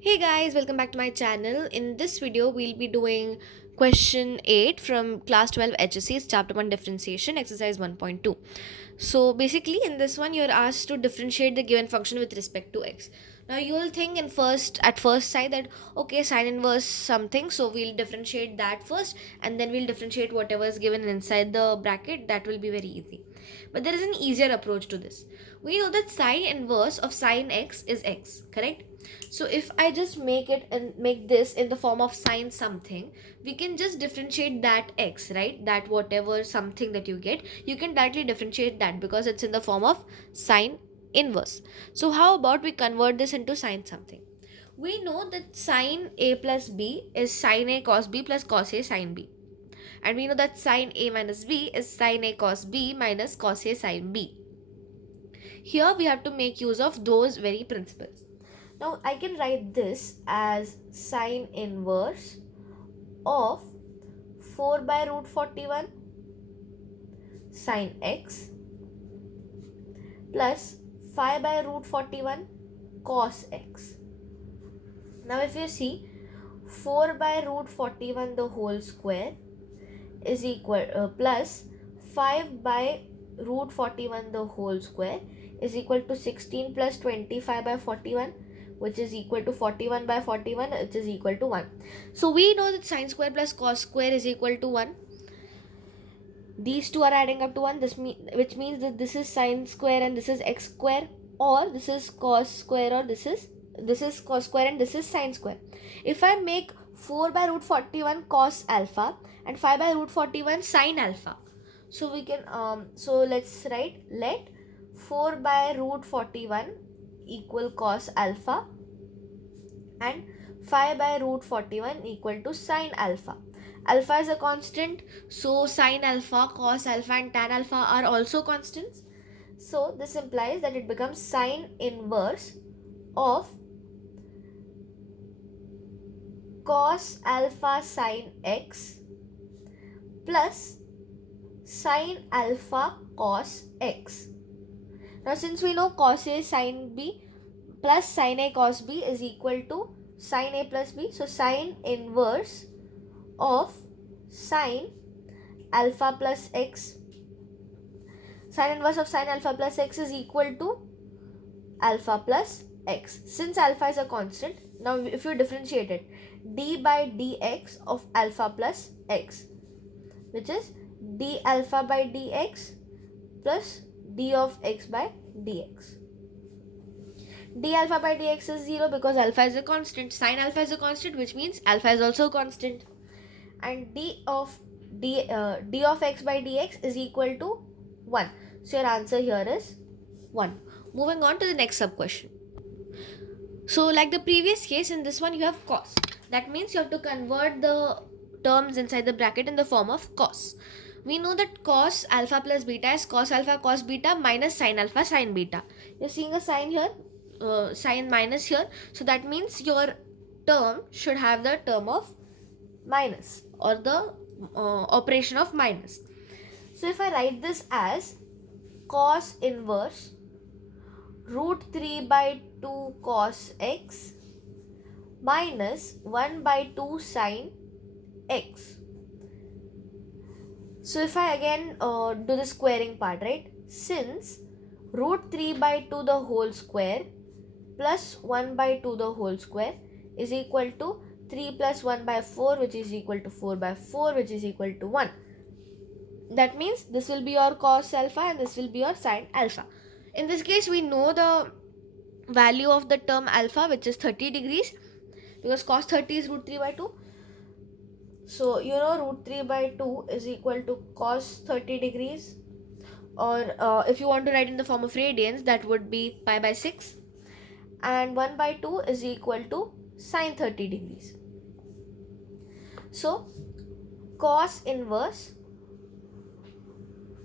Hey guys, welcome back to my channel. In this video, we'll be doing question 8 from class 12 HSC, chapter 1 differentiation, exercise 1.2. So basically in this one, you're asked to differentiate the given function with respect to x. Now you'll think at first sight that okay, sine inverse something, so we'll differentiate that first and then we'll differentiate whatever is given inside the bracket. That will be very easy. But there is an easier approach to this. We know that sine inverse of sine x is x, correct? So if I just make it and make this in the form of sine something, we can just differentiate that x, right? That whatever something that you get, you can directly differentiate that because it's in the form of sine inverse. So how about we convert this into sine something? We know that sine a plus b is sine a cos b plus cos a sine b. And we know that sine a minus b is sine a cos b minus cos a sine b. Here we have to make use of those very principles. Now I can write this as sine inverse of 4 by root 41 sine x plus 5 by root 41 cos x. Now if you see, 4 by root 41 the whole square is equal plus 5 by root 41 the whole square is equal to 16 plus 25 by 41, which is equal to 41 by 41, which is equal to 1. So we know that sine square plus cos square is equal to 1. These two are adding up to 1, which means that this is sine square and this is x square, or this is cos square, or this is cos square and this is sine square. If I make 4 by root 41 cos alpha and 5 by root 41 sine alpha, so we can so let's write, let 4 by root 41 equal cos alpha and 5 by root 41 equal to sine alpha. Alpha is a constant, so sine alpha, cos alpha and tan alpha are also constants. So this implies that it becomes sine inverse of cos alpha sine x plus sine alpha cos x. Now since we know cos A sine B plus sine A cos B is equal to sine A plus B, so sine inverse of sine alpha plus x, sine inverse of sine alpha plus x is equal to alpha plus x. Since alpha is a constant, now if you differentiate it, d by dx of alpha plus x, which is d alpha by dx plus d of x by dx. D alpha by dx is 0 because alpha is a constant. Sine alpha is a constant, which means alpha is also a constant. And d of x by dx is equal to 1. So your answer here is 1. Moving on to the next sub question. So like the previous case, in this one you have cos. That means you have to convert the terms inside the bracket in the form of cos. We know that cos alpha plus beta is cos alpha cos beta minus sin alpha sin beta. You're seeing a sign here, sign minus here. So that means your term should have the term of minus, or the operation of minus. So if I write this as cos inverse root 3 by 2 cos x minus 1 by 2 sin x. So if I again do the squaring part, right? Since root 3 by 2 the whole square plus 1 by 2 the whole square is equal to 3 plus 1 by 4, which is equal to 4 by 4, which is equal to 1. That means this will be your cos alpha and this will be your sin alpha. In this case, we know the value of the term alpha, which is 30 degrees, because cos 30 is root 3 by 2. So you know root 3 by 2 is equal to cos 30 degrees, or if you want to write in the form of radians, that would be pi by 6, and 1 by 2 is equal to sin 30 degrees. So cos inverse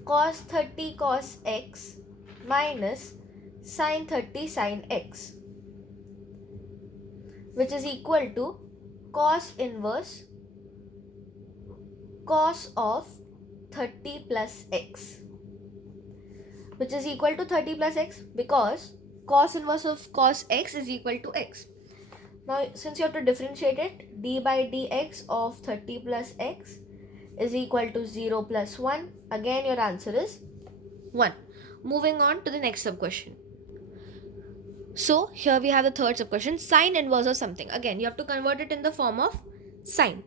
cos 30 cos x minus sin 30 sin x, which is equal to cos inverse cos of 30 plus x, which is equal to 30 plus x, because cos inverse of cos x is equal to x. Now since you have to differentiate it, d by dx of 30 plus x is equal to 0 plus 1. Again your answer is 1. Moving on to the next sub question. So here we have the third sub question, sine inverse of something. Again you have to convert it in the form of sine.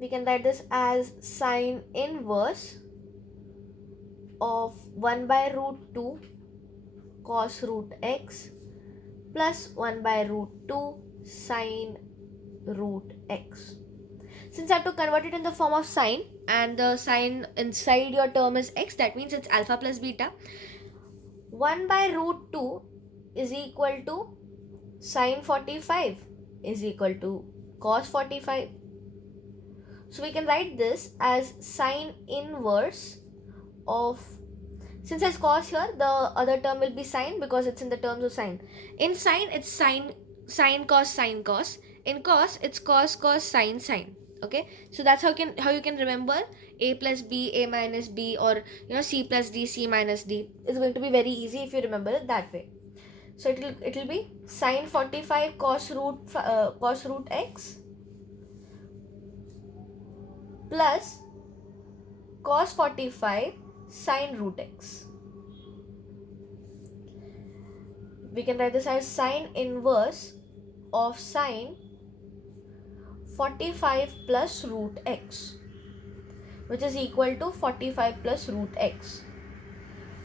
We can write this as sine inverse of 1 by root 2 cos root x plus 1 by root 2 sine root x. Since I have to convert it in the form of sine and the sign inside your term is x, that means it's alpha plus beta. 1 by root 2 is equal to sine 45 is equal to cos 45. So we can write this as sine inverse of, since it's cos here, the other term will be sine because it's in the terms of sine. In sine, it's sine cos sine cos. In cos, it's cos cos sine sine. Okay, so that's how you can remember a plus b, a minus b, or c plus d, c minus d. It's going to be very easy if you remember it that way. So it'll be sine 45 cos root x plus cos 45 sine root x. We can write this as sine inverse of sine 45 plus root x, which is equal to 45 plus root x.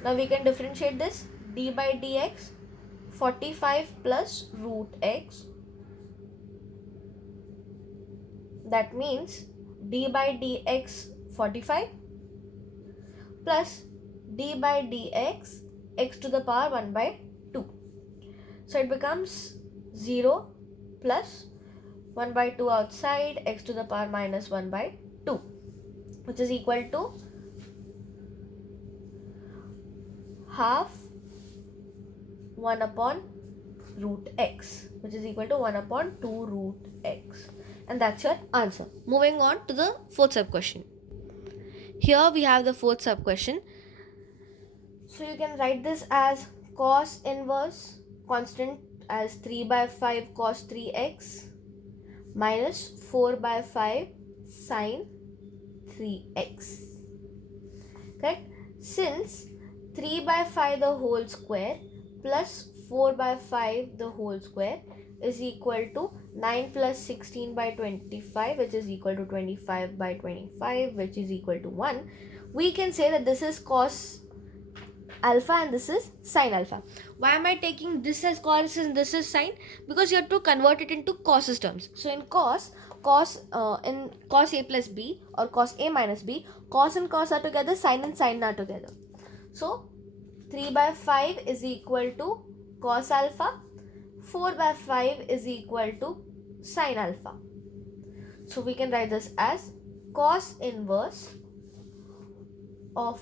Now we can differentiate this, d by dx 45 plus root x, that means d by dx 45 plus d by dx x to the power 1 by 2. So it becomes 0 plus 1 by 2 outside, x to the power minus 1 by 2, which is equal to half 1 upon root x, which is equal to 1 upon 2 root x. And that's your answer. Moving on to the fourth sub question. Here we have the fourth sub question. So you can write this as cos inverse constant as 3 by 5 cos 3x minus 4 by 5 sine 3x. Correct? Since 3 by 5 the whole square plus 4 by 5 the whole square is equal to 9 plus 16 by 25, which is equal to 25 by 25, which is equal to 1. We can say that this is cos alpha and this is sine alpha. Why am I taking this as cos and this is sine? Because you have to convert it into cos's terms. So in cos a plus b or cos a minus b, cos and cos are together, sine and sine are together. So 3 by 5 is equal to cos alpha, 4 by 5 is equal to sine alpha. So we can write this as cos inverse of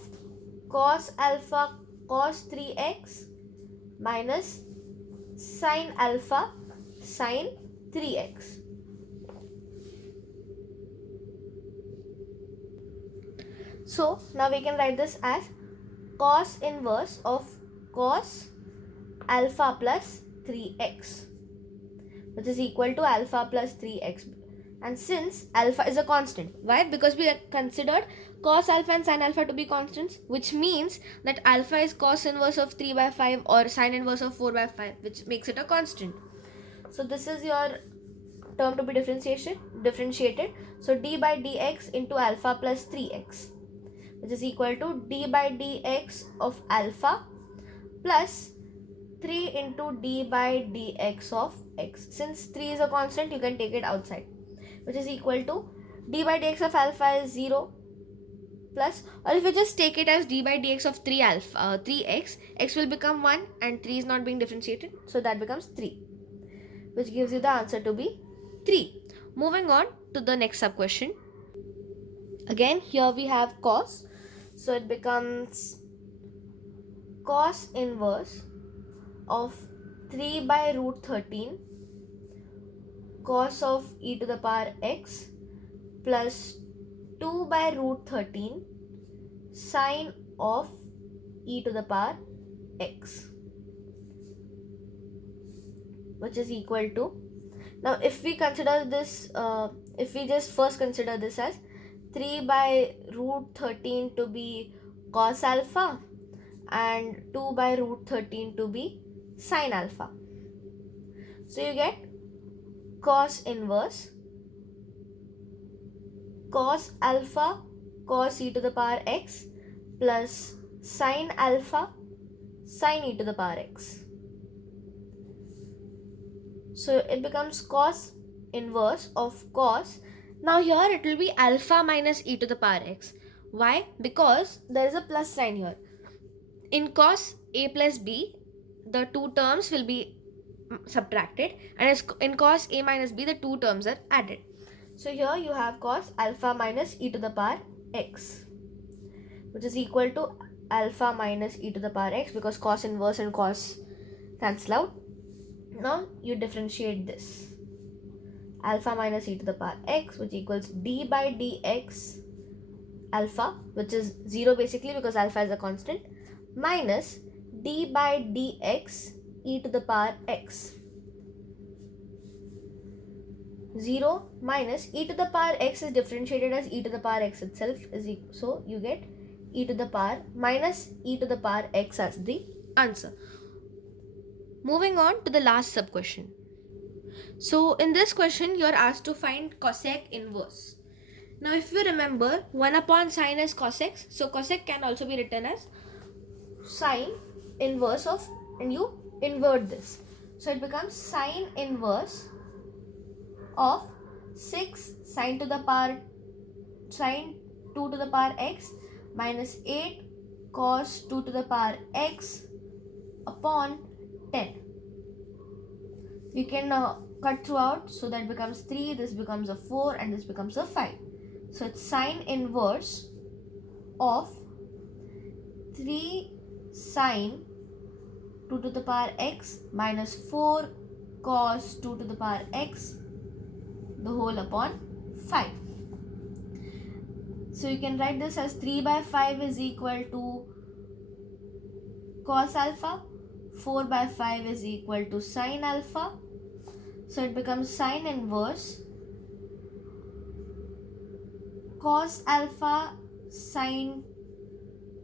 cos alpha cos 3x minus sine alpha sine 3x. So now we can write this as cos inverse of cos alpha plus 3x, which is equal to alpha plus 3x. And since alpha is a constant, why? Because we considered cos alpha and sin alpha to be constants, which means that alpha is cos inverse of 3 by 5 or sin inverse of 4 by 5, which makes it a constant. So this is your term to be differentiated. So d by dx into alpha plus 3x, which is equal to d by dx of alpha plus 3 into d by dx of x. Since 3 is a constant, you can take it outside, which is equal to d by dx of alpha is 0 plus, or if you just take it as d by dx of 3x, x will become 1 and 3 is not being differentiated, so that becomes 3, which gives you the answer to be 3. Moving on to the next sub question. Again, here we have cos, so it becomes cos inverse of 3 by root 13 cos of e to the power x plus 2 by root 13 sine of e to the power x. which is equal to, now if we consider this, if we just first consider this as 3 by root 13 to be cos alpha and 2 by root 13 to be sin alpha. So you get cos inverse cos alpha cos e to the power x plus sin alpha sin e to the power x. So it becomes cos inverse of cos. Now here it will be alpha minus e to the power x. Why? Because there is a plus sign here. In cos a plus b, the two terms will be subtracted, and in cos a minus b, the two terms are added. So here you have cos alpha minus e to the power x, which is equal to alpha minus e to the power x, because cos inverse and cos cancel out. Now you differentiate this. Alpha minus e to the power x, which equals d by dx alpha, which is 0 basically because alpha is a constant, minus d by dx e to the power x. 0 minus e to the power x is differentiated as e to the power x itself, is equal, so you get e to the power minus e to the power x as the answer. Moving on to the last sub question. So in this question you are asked to find cosec inverse. Now if you remember, 1 upon sine is cosec, so cosec can also be written as sine inverse of, and you invert this, so it becomes sine inverse of 6 sine to the power sine 2 to the power x minus 8 cos 2 to the power x upon 10. We can cut throughout, so that becomes 3, this becomes a 4, and this becomes a 5. So it's sine inverse of 3 sine 2 to the power x minus 4 cos 2 to the power x, the whole upon 5. So you can write this as 3 by 5 is equal to cos alpha, 4 by 5 is equal to sin alpha. So it becomes sine inverse cos alpha sin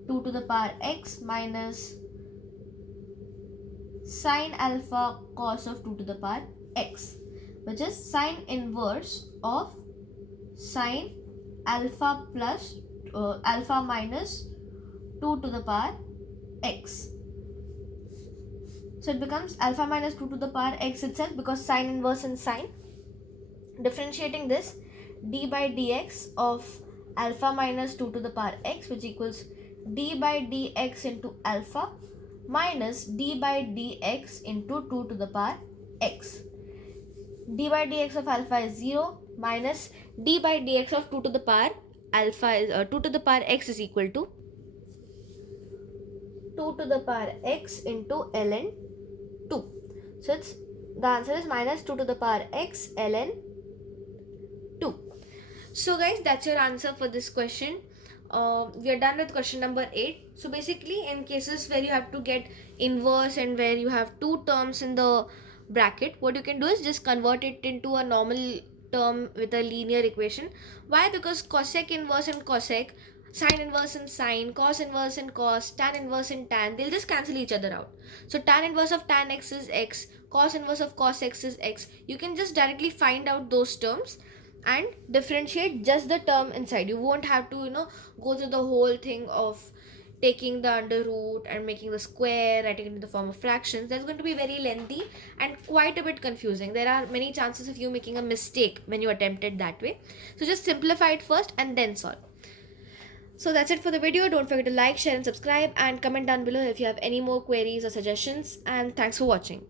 2 to the power x minus sin alpha cos of 2 to the power x, which is sine inverse of sin alpha plus alpha minus 2 to the power x. So it becomes alpha minus 2 to the power x itself, because sine inverse and sine. Differentiating this, d by dx of alpha minus 2 to the power x, which equals d by dx into alpha minus d by dx into 2 to the power x. D by dx of alpha is 0 minus d by dx of 2 to the power alpha is 2 to the power x is equal to 2 to the power x into ln 2. So it's, the answer is minus 2 to the power x ln 2. So guys, that's your answer for this question. We are done with question number 8. So basically, in cases where you have to get inverse and where you have two terms in the bracket, what you can do is just convert it into a normal term with a linear equation. Why? Because cosec inverse and cosec, sine inverse and sine, cos inverse and cos, tan inverse and tan, they'll just cancel each other out. So tan inverse of tan x is x, cos inverse of cos x is x. You can just directly find out those terms and differentiate just the term inside. You won't have to go through the whole thing of taking the under root and making the square, writing it in the form of fractions. That's going to be very lengthy and quite a bit confusing. There are many chances of you making a mistake when you attempt it that way. So just simplify it first and then solve. So that's it for the video. Don't forget to like, share and subscribe, and comment down below if you have any more queries or suggestions, and thanks for watching.